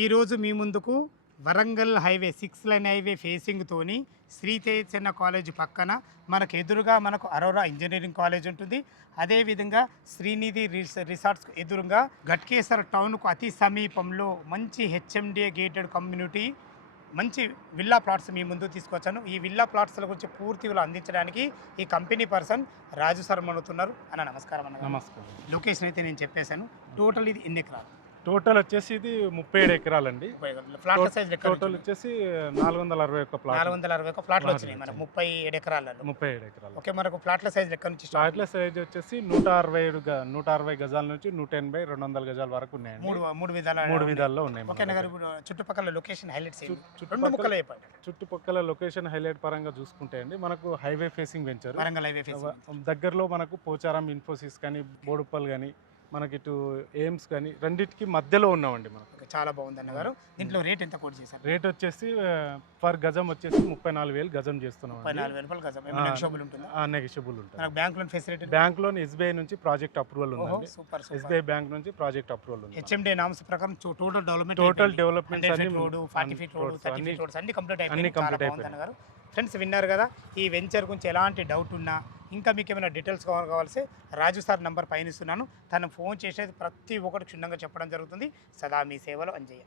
ఈరోజు మీ ముందుకు వరంగల్ హైవే 6 లైన్ హైవే ఫేసింగ్తోని శ్రీ చైతన్య కాలేజ్ పక్కన మనకు ఎదురుగా మనకు అరోరా ఇంజనీరింగ్ కాలేజ్ ఉంటుంది. అదేవిధంగా శ్రీనిధి రిసార్ట్స్ ఎదురుగా గట్కేసర్ టౌన్కు అతి సమీపంలో మంచి హెచ్ఎండిఏ గేటెడ్ కమ్యూనిటీ మంచి విల్లా ప్లాట్స్ మీ ముందు తీసుకొచ్చాను. ఈ విల్లా ప్లాట్స్ల గురించి పూర్తి వివరాలు అందించడానికి ఈ కంపెనీ పర్సన్ రాజు సార్ మనవుతున్నారు. అన్న నమస్కారం అన్న. నమస్కారం. లొకేషన్ అయితే నేను చెప్పేశాను. టోటల్ ఇది ఎన్ని ఎకరాలు? టోటల్ వచ్చేసి ఇది 37 ఎకరాలండి. ఫ్లాట్ల సైజ్ టోటల్ వచ్చేసి 461 ప్లాట్. 461 ప్లాట్లు వచ్చినాయి మనకు 37 ఎకరాలలో. 37 ఎకరాలు. ఓకే, మనకు ప్లాట్ల సైజ్ ఎక్కడి నుంచి స్టార్ట్? ప్లాట్ల సైజ్ వచ్చేసి 160 గజాల నుంచి 180 200 గజాల వరకు ఉన్నాయండి. మూడు విధాల్లో ఉన్నాయి. ఓకే గారు, ఇప్పుడు చుట్టుపక్కల లొకేషన్ హైలైట్స్ రెండు ముక్కలు చెప్పండి. చుట్టుపక్కల లొకేషన్ హైలైట్ పరంగా చూసుకుంటే అండి, మనకు highway facing venture Warangal highway facing దగ్గరలో మనకు పోచారం ఇన్ఫోసిస్ కానీ బోడుప్పల్ కానీ మనకి ఇటు ఎయిమ్స్ కానీ రెండింటికి మధ్యలో ఉన్నామండి మనం. చాలా బాగుంది అన్న గారు. దీంట్లో రేట్ ఎంత కోట్ చేశారు? రేట్ వచ్చేసి పర్ గజం వచ్చేసి 34,000 గజం చేస్తున్నాం. 34,000 గజం. నెగోషియబుల్ ఉంటుంది? నెగోషియబుల్ ఉంటుంది. మనకు bank loan facility? Bank loan SBI నుంచి ప్రాజెక్ట్ అప్రూవల్ ఉంది. సూపర్. ఎస్బీఐ బ్యాంక్ నుంచి ప్రాజెక్ట్ అప్రూవల్ ఉంది. హెచ్ఎండి నామ్స్ ప్రకారం టోటల్ డెవలప్మెంట్ అన్ని road 40 feet road 30 feet roads అన్ని కంప్లీట్ అయిపోయింది. ఫ్రెండ్స్ విన్నారు కదా, ఈ వెంచర్ గురించి ఎలాంటి డౌట్ ఉన్నా ఇంకా మీకు ఏమైనా డీటెయిల్స్ కావాల్సి రాజు సార్ నంబర్ పైన ఇస్తున్నాను. తను ఫోన్ చేసేది ప్రతి ఒక్కటి క్షుణ్ణంగా చెప్పడం జరుగుతుంది. సదా మీ సేవలో అంజయ్య.